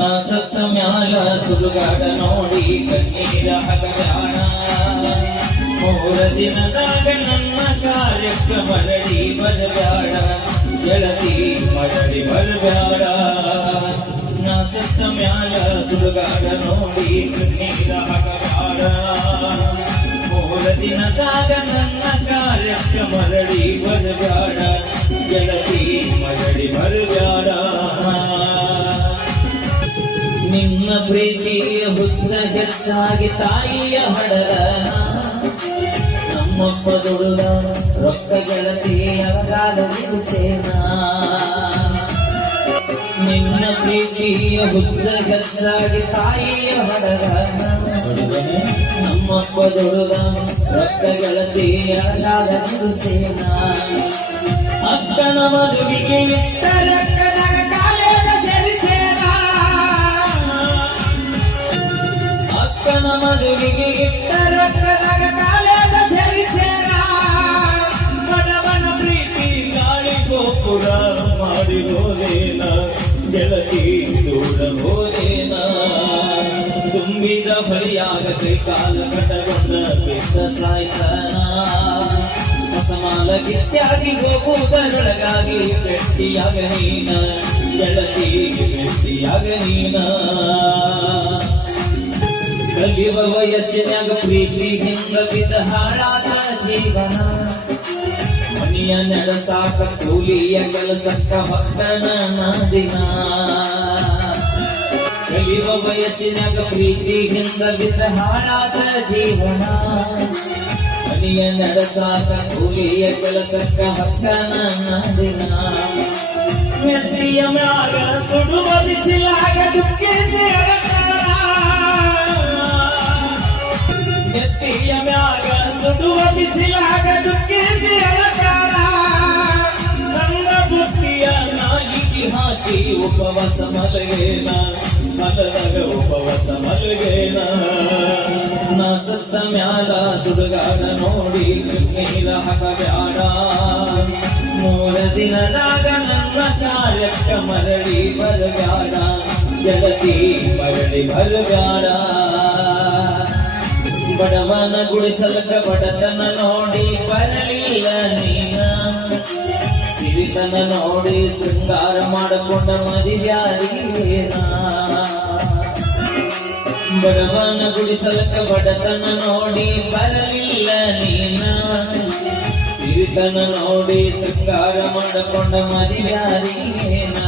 ನಾ ಸತ್ತ ಮ್ಯಾಲ ಸುಡುಗಾಡ ನೋಡಿ ಕಣ್ಣೀರ ಹಗರಾಣ. 3 ದಿನದಾಗ ನನ್ನ ಕಾರ್ಯಕ್ಕೆ ಮರಳಿ ಬರಬ್ಯಾಡ ಗೆಳತಿ, ಮರಳಿ ಬರಬ್ಯಾಡ. ನಾ ಸತ್ತ ಮ್ಯಾಲ ಸುಡುಗಾಡ ನೋಡಿ ಕಣ್ಣೀರ ಹಗರಾಣ. 3 ದಿನದಾಗ ನನ್ನ ಕಾರ್ಯಕ್ಕೆ ಮರಳಿ ಬರಬ್ಯಾಡ ಗೆಳತಿ, ಮರಳಿ ಬರಬ್ಯಾಡ. ನಿನ್ನ ಪ್ರೀತಿಯ ಹುಚ್ಚ ಹೆಚ್ಚಾಗಿ ತಾಯಿಯ ಹಡರನ. ನಮ್ಮಪ್ಪ ದುಡುಗ ರೊಕ್ಕ ಗೆಳತಿ ಅಗಾಲ ನಿಲ್ಲಿಸೇನ. ನಿನ್ನ ಪ್ರೀತಿಯ ಹುಚ್ಚ ಹೆಚ್ಚಾಗಿ ತಾಯಿಯ ಹಡರನ. ನಮ್ಮಪ್ಪ ದುಡುಗ ರೊಕ್ಕ ಗೆಳತಿ ಅಗಾಲ ನಿಲ್ಲಿಸೇನ. ಅಕ್ಕನ ಮದುವಿಗೆ ಇಟ್ಟ ರೊಕ್ಕದಾಗ ಕಾಲೇದ ಸೇರಿಸೇನ. ಅಕ್ಕನ ಮದುವಿಗೆ ಇಟ್ಟ ರೊಕ್ಕದಾಗ ಕಾಲೇದ ಸೇರಿಸೇನ. ಬಡವನ ಪ್ರೀತಿ ಗಾಳಿ ಗೋಪುರ ಮಾಡಿ ಹೋದೇನ ಗೆಳತಿ, ದೂರ ಹೋದೇನ. ತುಂಬಿದ ಬಳಿಯಾಗ ಕೈ ಕಾಲ ಕಟ್ಟಗೊಂಡ ಬಿದ್ದ ಸಾಯ್ತಾನ. ಹೊಸಮಾಲ ಗಿತ್ಯಾಗಿ ಹೋಗುವುದರೊಳಗಾಗಿ ಗಟ್ಟಿಯಾಗ ನೀನ ಗೆಳತಿ, ಗಟ್ಟಿಯಾಗ ನೀನ. ಕಲಿಯುವ ವಯಸ್ಸಿನಾಗ ಪ್ರೀತಿ ಹಿಂಗ ಬಿದ್ದ ಹಾಳಾದ ಜೀವನ. ಮನೆಯ ನಡೆಸಾಕ ಕೂಲಿಯ ಕೆಲಸಕ್ಕ ಹೊಕ್ಕನ ದಿನ. ಕಲಿಯುವ ವಯಸ್ಸಿನಾಗ ಪ್ರೀತಿ ಹಿಂಗ ಬಿದ್ದ ಹಾಳಾದ ಜೀವನ. ಮನೆಯ ನಡೆಸಾಕ ಕೂಲಿಯ ಕೆಲಸಕ್ಕ ಹೊಕ್ಕನ ದಿನ. ಮೆತ್ತಿಯ ಮ್ಯಾಗ ಸುಡುವ ಬಿಸಿಲಾಗ ದುಃಖಿಸಿ ಮೆತ್ತಿಯ ಮ್ಯಾಗ ಸುಡುವ ಬಿಸಿಲಾಗ ದುಃಖಿಸಿ ಅಳತಾರ. ನನ್ನ ಬುದ್ಧಿಯ ನಾಯಿಗೆ ಹಾಕಿ ಉಪವಾಸ ಮಲಗೇನ, ಮಲದಾಗ ಉಪವಾಸ ಮಲಗೇನ. ನಾ ಸತ್ತ ಮ್ಯಾಲ ಸುಡುಗಾಡ ನೋಡಿ ಕಣ್ಣೀರ ಹಗಬ್ಯಾಡ. 3 ದಿನದಾಗ ನನ್ನ ಕಾರ್ಯಕ್ಕ ಮರಳಿ ಬರಬ್ಯಾಡ ಗೆಳತಿ, ಮರಳಿ ಬರಬ್ಯಾಡ. ಬಡವನ ಗುಡಿಸಲಕ ಬಡತನ ನೋಡಿ ಬರಲಿಲ್ಲ ನೀನ. ಸಿರಿತನ ನೋಡಿ ಶೃಂಗಾರ ಮಾಡಿಕೊಂಡ ಮದಿವ್ಯಾರಿಗೇನ. ಬಡವನ ಗುಡಿಸಲಕ ಬಡತನ ನೋಡಿ ಬರಲಿಲ್ಲ ನೀನ. ಸಿರಿತನ ನೋಡಿ ಶೃಂಗಾರ ಮಾಡಿಕೊಂಡ ಮದಿವ್ಯಾರಿಗೇನ.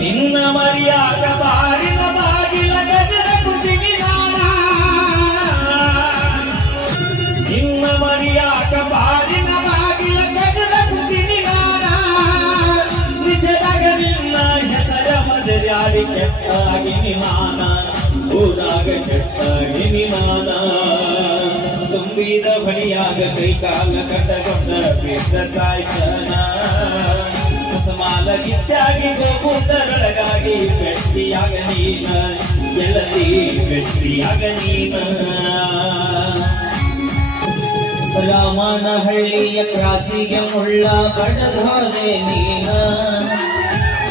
ನಿನ್ನ ಮರ್ಯಾದ ಬಾರಿನ ಬಾಗಿಲ ಗಜರ ಕುದಿಗಿ ನಾನ. ನಿನ್ನ ಮರ್ಯಾದ ಬಾರಿನ ಬಾಗಿಲ ಗಜರ ಕುದಿಗಿ ನಾನ. ನಿಜದಾಗ ನಿನ್ನ ಹೆಸರ ಮದರ್ಯಾಡಿ ಕೆಟ್ಟಾಗಿ ನಿಮಾನ, ಊರಾಗ ಕೆಟ್ಟಾಗಿ ನಿಮಾನ. ತುಂಬಿದ ಬಳಿಯಾಗ ಕೈ ಕಾಲ ಕಟ್ಟಗೊಂಡ ಬಿದ್ದ ಸಾಯ್ತನ. ಹೊಸಮಾಲ ಗಿಚ್ಚಾಗಿ ಹೋಗುವುದರೊಳಗಾಗಿ ಗಟ್ಟಿಯಾಗ ನೀನ ಗೆಳತಿ, ಗಟ್ಟಿಯಾಗ ನೀನ. ರಾಮನಹಳ್ಳಿಯ ಕ್ರಾಸಿಗೆ ಮುಳ್ಳ ಬಡದೋದೆ ನೀನ.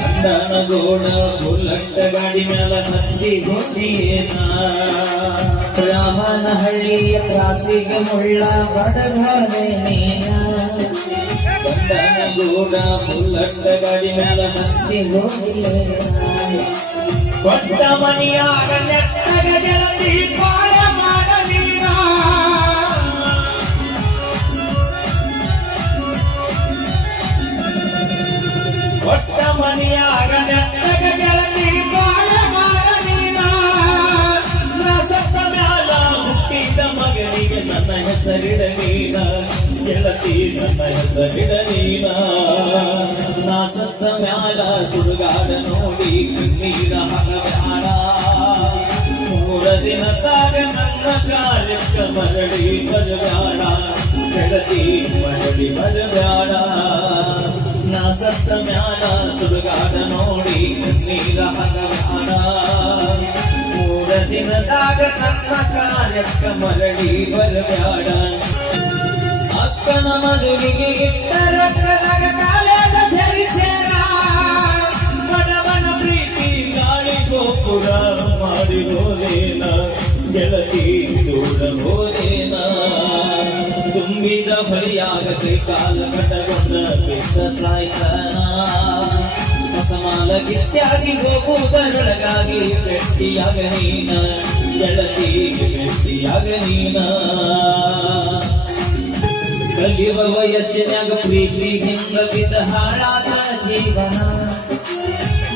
ಅಂದನಗೋಡ ಬುಲ್ಲಟ್ಟ ಗಾಡಿ ಮ್ಯಾಲ ಹತ್ತಿ ಹೋಗಿಯೇನ. ರಾಮನಹಳ್ಳಿಯ ಕ್ರಾಸಿಗೆ ಮುಳ್ಳ ಬಡದೋದೆ ನೀನ. ಅಂದನಗೋಡ ಬುಲ್ಲಟ್ಟ ಗಾಡಿ ಮ್ಯಾಲ ಹತ್ತಿ ಹೋಗಿಯೇನ. ಕೊಟ್ಟ ಮನಿಯಾಗ ನೆಟ್ಟಗ ಗೆಳತಿ ಪಾಳ ಮಾಡ ನೀನ. ಕೊಟ್ಟ ಮನಿಯಾಗ ನೆಟ್ಟಗ ಗೆಳತಿ ಬಾಳ ಮಾಡ ನೀನ. ನಾ ಸತ್ತ ಮ್ಯಾಲ ಹುಟ್ಟಿದ ಮಗನಿಗೆ ನನ್ನ ಹೆಸರಿಡ ನೀನ ಗೆಳತಿ, ನನ್ನ ಹೆಸರಿಡ ನೀನ. ನಾ ಸತ್ತ ಮ್ಯಾಲ ಸುಡುಗಾಡ ನೋಡಿ ಕಣ್ಣೀರ ಹಗಬ್ಯಾಡ. 3 ದಿನದಾಗ ನನ್ನ ಕಾರ್ಯಕ್ಕ ಮರಳಿ ಬರಬ್ಯಾಡ ಗೆಳತಿ, ಮರಳಿ ಬರಬ್ಯಾಡ. ನಾ ಸತ್ತ ಮ್ಯಾಲ ಸುಡುಗಾಡ ನೋಡಿ ಕಣ್ಣೀರ ಹಗಬ್ಯಾಡ. 3 ದಿನದಾಗ ನನ್ನ ಕಾರ್ಯಕ್ಕ ಮರಳಿ ಬರಬ್ಯಾಡ. ಅಕ್ಕನ ಮದುವಿಗೆ ಇಟ್ಟ ರೊಕ್ಕದಾಗ ಕಾಲೇದ ಸೇರಿಸೇನ. ಬಡವನ ಪ್ರೀತಿ ಗಾಳಿ ಕಾಲ ಕಟ್ಟಗೊಂಡ ಬಿದ್ದ ಸಾಯ್ತಾನ ಹೊಸಮಾಲ ಗಿಚ್ಚಾಗಿ ಹೋಗುವುದರೊಳಗಾಗಿ ಗಟ್ಟಿಯಾಗ ನೀನ ಗೆಳತಿ ಗಟ್ಟಿಯಾಗ ನೀನ ಕಲಿಯುವ ವಯಸ್ಸಿನಾಗ ಪ್ರೀತಿಯಿಂದ ಬಿದ್ದ ಹಾಳಾದ ಜೀವನ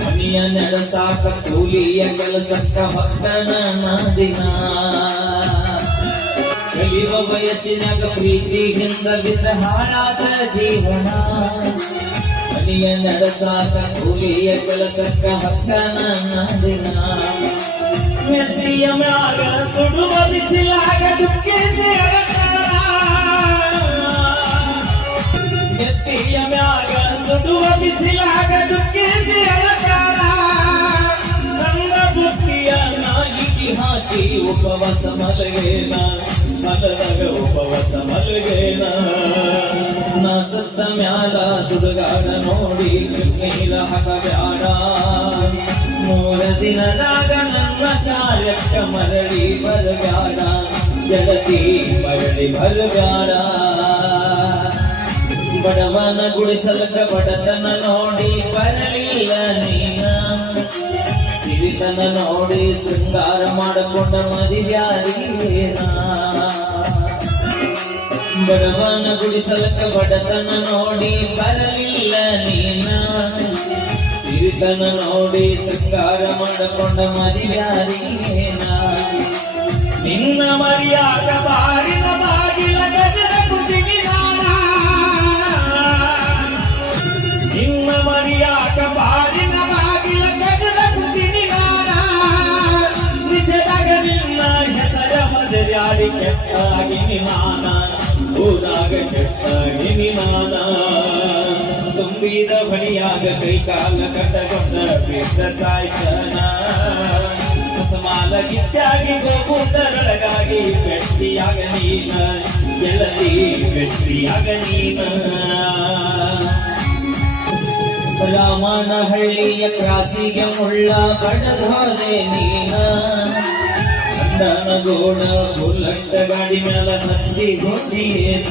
ಮನೆಯ ನಡೆಸಾಕ ಕೂಲಿಯ ಕೆಲಸಕ್ಕ ಹೊಕ್ಕನ ದಿನ ಕಲಿಯುವ ವಯಸ್ಸಿನಾಗ ಪ್ರೀತಿಯಿಂದ ಬಿದ್ದ ಹಾಳಾದ ಜೀವನ ಮನೆಯ ನಡೆಸಾಕ ಕೂಲಿಯ ಕೆಲಸಕ್ಕ ಹೊಕ್ಕನ ದಿನ ಮೆತ್ತಿಯ ಮ್ಯಾಗ ಸುಡುವ ಬಿಸಿಲಾಗ ದುಃಖಿಸಿ ಮೆತ್ತಿಯ ಮ್ಯಾಗ ಸುಡುವ ಬಿಸಿಲಾಗ ದುಃಖಿಸಿ ಅಳತಾರ ನನ್ನ ಬುದ್ಧಿಯ ನಾಯಿಗೆ ಹಾಕಿ ಉಪವಾಸ ಮಲಗೇನ ಮಲದಾಗ ಉಪವಾಸ ಮಲಗೇನ ನಾ ಸತ್ತ ಮ್ಯಾಲ ಸುಡುಗಾಡ ನೋಡಿ ನೀರ ಹಾಕಬ್ಯಾಡ 3 ದಿನದಾಗ ನನ್ನ ಕಾರ್ಯಕ್ಕ ಮರಳಿ ಬರಬ್ಯಾಡ ಗೆಳತಿ ಮರಳಿ ಬರಬ್ಯಾಡ ಬಡವನ ಗುಡಿಸಲಕ ಬಡತನ ನೋಡಿ ಬರಲಿಲ್ಲ ನೀನ ಸಿರಿತನ ನೋಡಿ ಶೃಂಗಾರ ಮಾಡಿಕೊಂಡ ಮದಿವ್ಯಾರಿನ ಬಡವನ ಗುಡಿಸಲಕ ಬಡತನ ನೋಡಿ ಬರಲಿಲ್ಲ ನೀನ ಸಿರಿತನ ನೋಡಿ ಶೃಂಗಾರ ಮಾಡಿಕೊಂಡ ಮದಿವ್ಯಾರಿನ ನಿನ್ನ ಮರ್ಯಾದ ಬಾರಿನ ಬಾಗಿಲ ಗಜರ ಕುಟಿಗಿ ನಿನ್ನ ಮರಿಯಾಕ ಬಾಗಿನ ಬಾಗಿಲ ಗಜಲ ಕುಟಿನಿ ನಾನ ನಿಜದಾಗ ನಿನ್ನ ಹೆಸರ ಮದರ್ಯಾಡಿ ಕೆಟ್ಟಾಗಿನಿ ನಾನ ಊರಾಗ ಕೆಟ್ಟಾಗಿನಿ ನಾನ ತುಂಬಿದ ಬಣಿಯಾಗ ಕೈಕಾಲ ಕಟ್ಟಗೊಂಡ ಬಿದ್ದ ಸಾಯ್ತನ ಹೊಸಮಾಲ ಗಿಚ್ಚಾಗಿ ಹೋಗುವುದರೊಳಗಾಗಿ ಗಟ್ಟಿಯಾಗ ನೀನ ಗೆಳತಿ ಗಟ್ಟಿಯಾಗ ನೀನ ರಾಮನಹಳ್ಳಿಯ ಕ್ರಾಸಿಗೆ ಮುಳ್ಳ ಬಡದೋದೆ ನೀನ ಅಂದನಗೋಡ ಬುಲ್ಲಟ್ಟ ಗಾಡಿ ಮ್ಯಾಲ ಹತ್ತಿ ಹೋಗಿಯೇನ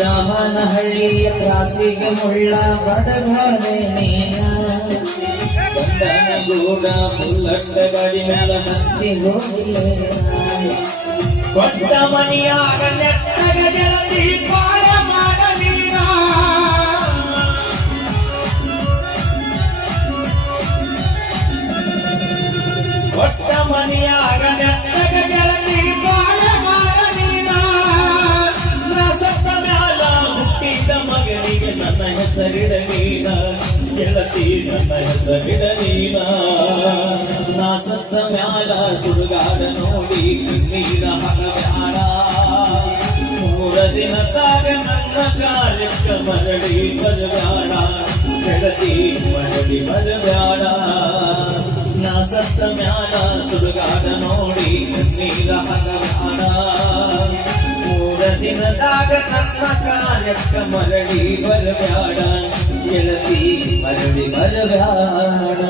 ರಾಮನಹಳ್ಳಿಯ ಕ್ರಾಸಿಗೆ ಮುಳ್ಳ ಬಡದೋದೆ ನೀನ ಅಂದನಗೋಡ ಬುಲ್ಲಟ್ಟ ಗಾಡಿ ಮ್ಯಾಲ ಹತ್ತಿ ಹೋಗಿಯೇನ ಕೊಟ್ಟ ಮನಿಯಾಗ ನೆಟ್ಟಗ ಗೆಳತಿ ಪಾಳ ಮಾಡಲೀನ ಕೊಟ್ಟ ಮನಿಯಾಗ ನೆಟ್ಟಗ ಗೆಳತಿ ಬಾಳ ಮಾಡಲೀನ ನಾ ಸತ್ತ ಮ್ಯಾಲ ಹುಟ್ಟಿದ ಮಗನಿಗೆ ನನ್ನ ಹೆಸರಿಡ ನೀನ ಗೆಳತಿ ನನ್ನ ಹೆಸರಿಡ ನೀನ ನಾ ಸತ್ತ ಮ್ಯಾಲ ಸುಡುಗಾಡ ನೋಡಿ ನೀರ ಹಾಕಬ್ಯಾಡ 3 ದಿನದಾಗ ನನ್ನ ಕಾರ್ಯಕ್ಕ ಮರಳಿ ಬರಬ್ಯಾಡ ಗೆಳತಿ ಮರಳಿ ಬರಬ್ಯಾಡ ನಾ ಸತ್ತ ಮ್ಯಾಲ ಸುಡುಗಾಡ ನೋಡಿ ನೀರ ಹಾಕಬ್ಯಾಡ 3 ದಿನದಾಗ ನನ್ನ ಕಾರ್ಯಕ್ಕ ಮರಳಿ ಬರಬ್ಯಾಡ ಗೆಳತಿ ಮರಳಿ ಬರಬ್ಯಾಡ